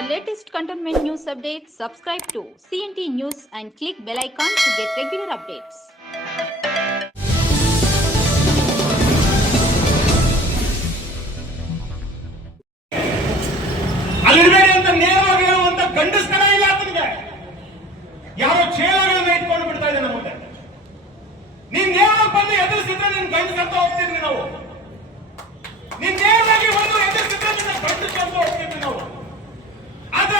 For latest cantonment news updates, subscribe to CNT News and click bell icon to get regular updates. ಅಲ್ಲಿರಬೇಡಿ ಅಂತ ನೇರವಾಗಿ ಹೇಳುವಂತ ಗಂಡಸ್ತನ ಇಲ್ಲ ಆತನಿಗೆ. ಯಾರೋ ಚೇಳಗಳನ್ನ ಇಟ್ಕೊಂಡು ಬಿಡ್ತಾ ಇದೆ ನಮ್ಮ ಮುಂದೆ. ನೀನ್ ನೇರವಾಗಿ ಬಂದು ಎದುರಿಸಿದ್ರೆ ನಿನ್ ಗಂಡಸಂತ ಹೋಗ್ತಿದ್ವಿ ನಾವು. ನೀನ್ ನೇರವಾಗಿ ಬಂದು ಎದುರಿಸಿದ್ರೆ ನಿನ್ನ ಗಂಡಸಂತ ಹೋಗ್ತಿದ್ವಿ ನಾವು. ಆದ್ರೆ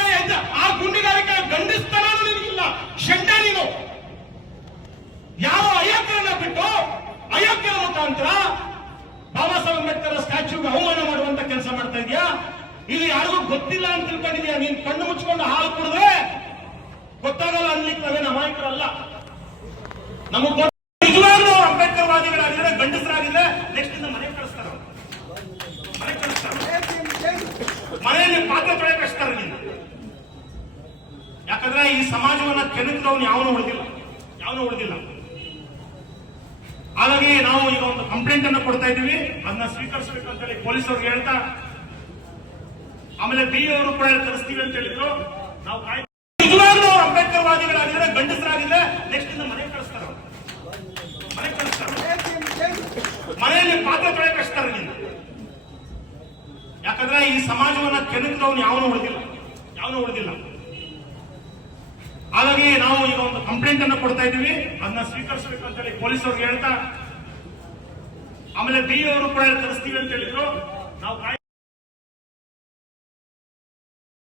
ಆ ಗುಂಡಿಗಾರಿಕೆ ಗಂಡಸ್ತನ ನಿನಗಿಲ್ಲ, ಶಂಡ ನೀನು. ಯಾವ ಅಯೋಗ್ಯರನ್ನ ಬಿಟ್ಟು ಅಯೋಗ್ಯರ ಮುಖಾಂತರ ಬಾಬಾ ಸಾಹೇಬ್ ಅಂಬೇಡ್ಕರ್ ಸ್ಟ್ಯಾಚ್ಯೂಗೆ ಅವಮಾನ ಮಾಡುವಂತ ಕೆಲಸ ಮಾಡ್ತಾ ಇದೀಯಾ. ಇಲ್ಲಿ ಯಾರಿಗೂ ಗೊತ್ತಿಲ್ಲ ಅಂತ ತಿಳ್ಕೊಂಡಿದ್ಯಾ. ನೀನ್ ಕಣ್ಣು ಮುಚ್ಕೊಂಡು ಹಾಲು ಕುಡಿದ್ರೆ ಗೊತ್ತಾಗಲ್ಲ ಅನ್ಲಿಕ್ಕೆ ನಾವೇನು ಅಮಾಯಕರಲ್ಲ. ನಮಗ್ ನಿಜವಾಗ್ಲೂ ಅಂಬೇಡ್ಕರ್ ವಾದಿಗಳಾಗಿದ್ರೆ ಗಂಡಸರಾಗಿದ್ರೆ ನೆಕ್ಸ್ಟ್ ಇಂದ ಮನೆ ಕಳಿಸ್ತಾರೆ. ಮನೆಯಲ್ಲಿ ಪಾತ್ರ ತೊಳೆ ಕಳಿಸ್ತಾರೆ ನಿನ್ನ. ಯಾಕಂದ್ರೆ ಈ ಸಮಾಜವನ್ನ ಕೆಣಕಿದವನು ಯಾವನು ಉಳಿದಿಲ್ಲ. ಹಾಗಾಗಿ ನಾವು ಈಗ ಒಂದು ಕಂಪ್ಲೇಂಟ್ ಅನ್ನು ಕೊಡ್ತಾ ಇದೀವಿ. ಅದನ್ನ ಸ್ವೀಕರಿಸಬೇಕಂತ ಹೇಳಿ ಪೊಲೀಸರಿಗೆ ಹೇಳ್ತಾ, ಆಮೇಲೆ ಬಿ ಅವರು ಕೂಡ ಕಳಿಸ್ತೀವಿ ಅಂತ ಹೇಳಿದ್ರು. ನಾವು ನಿಜವಾಗ್ಲೂ ಅಂಬೇಡ್ಕರ್ ವಾದಿಗಳಾಗಿದ್ರೆ ಗಂಡಸರಾಗಿದ್ರೆ ನೆಕ್ಸ್ಟ್ ಇಂದ ಮನೆ ಕಳಿಸ್ತಾರೆ. ಮನೆಯಲ್ಲಿ ಪಾತ್ರ ತೊಳೆ ಕಳಿಸ್ತಾರೆ ನಿನ್ನ. ಯಾಕಂದ್ರೆ ಈ ಸಮಾಜವನ್ನ ಕೆಣಕಿದವನು ಯಾವನು ಉಳಿದಿಲ್ಲ. ಹಾಗಾಗಿ ನಾವು ಈಗ ಒಂದು ಕಂಪ್ಲೇಂಟ್ ಅನ್ನು ಕೊಡ್ತಾ ಇದೀವಿ. ಅದನ್ನ ಸ್ವೀಕರಿಸಬೇಕಂತ ಹೇಳಿ ಪೊಲೀಸರಿಗೆ ಹೇಳ್ತಾ, ಆಮೇಲೆ ಬಿ ಅವರು ಕೂಡ ಕಳಿಸ್ತೀವಿ ಅಂತ ಹೇಳಿದ್ರು. ನಾವು